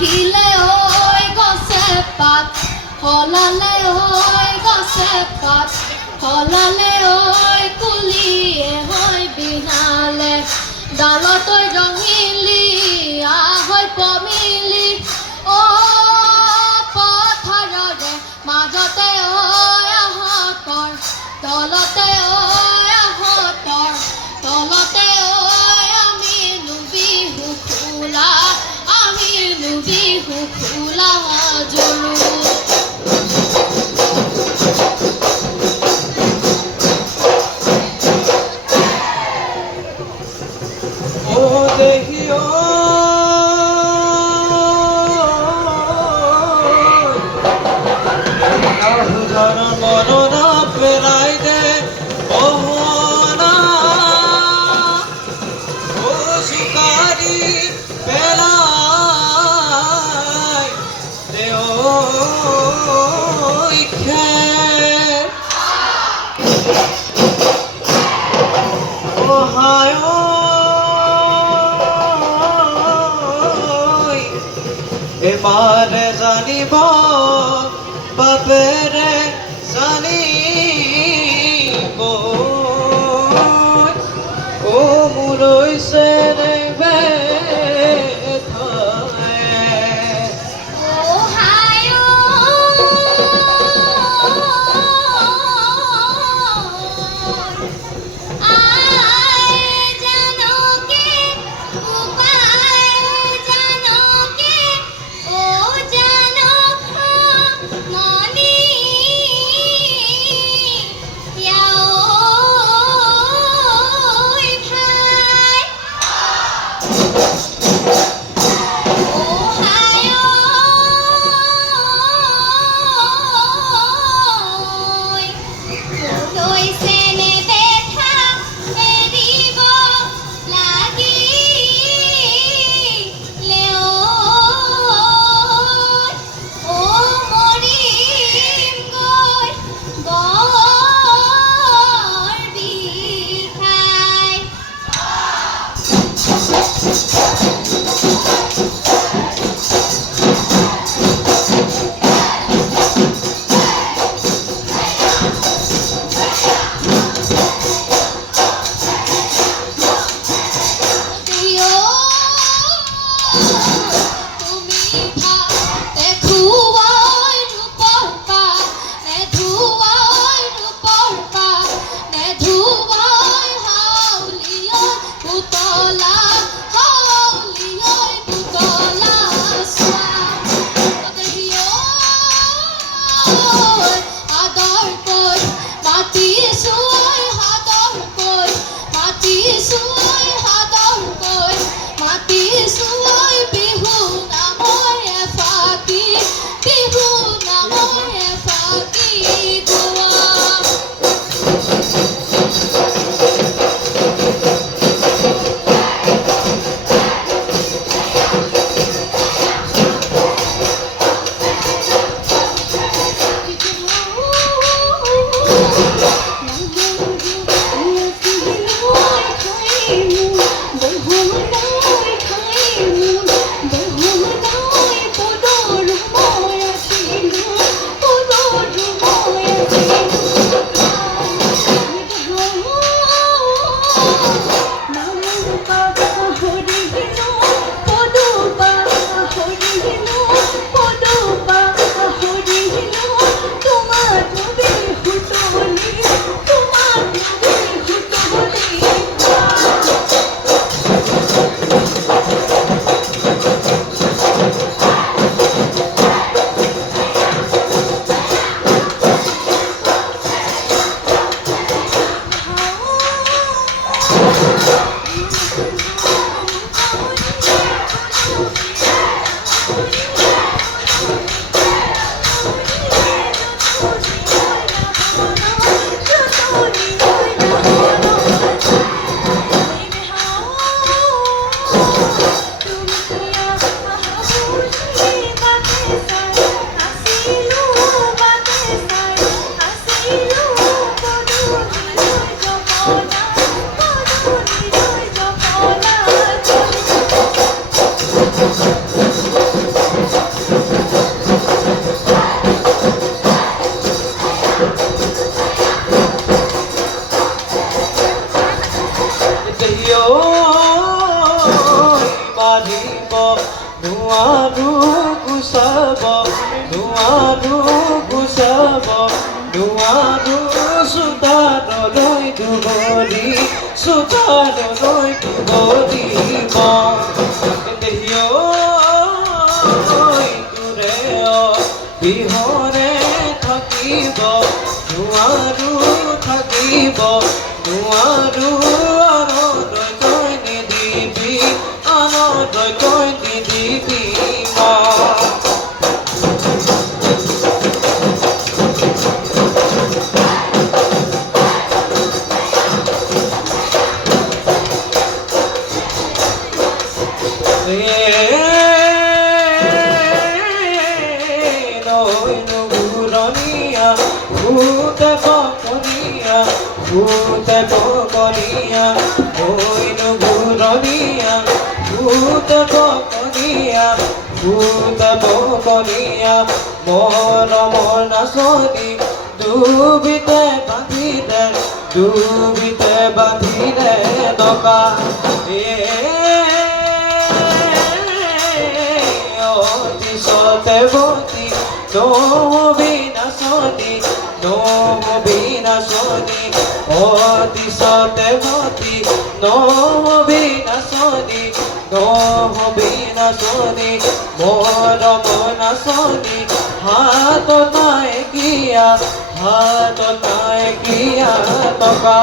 আহিলে ঐ গছে পাত সলালে ঐ গছে পাত সলালে ঐ কুলিয়ে হৈ বিনালে ডালতৈ ৰঙিলি আহৈ পমিলি অ পথাৰৰে মাজতে ঐ আহঁতৰ তলতে ঐ আহঁতৰ তলতে ঐ আমিনো বিহু খোলা আমিনো বিহু খোলা জৰু দেখিও মননা পেলাই দে মোহনা ও শিকাৰি পেলাই দে হায় এবাৰে জানিব বাপেৰে জানিব ও মোৰ হৈছে নোৱাৰো গুচাব নোৱাৰো গুচাব নোৱাৰো চোতাললৈ দুবৰি চোতাললৈ দুবৰিব তোৰে বিহনে থাকিব নোৱাৰো থাকিব নোৱাৰো আনন্দই তই নিদিবি আনন্দই তই নিদিবি নুগুৰণীয়া ভূতে পকনীয়া ভূতে পকনীয়া ঐ নুগুৰণীয়া ভূতে পকনীয়া ভূতে পকনীয়া মৰমৰ নাচনী দুবিতে বান্ধিলে টকা সত্যবতী বিনাশনী বিনাশনী অতি সত্যবতী বিনাশনী বিনাশনী মৰম নাচনী হাত নাইকিয়া টকা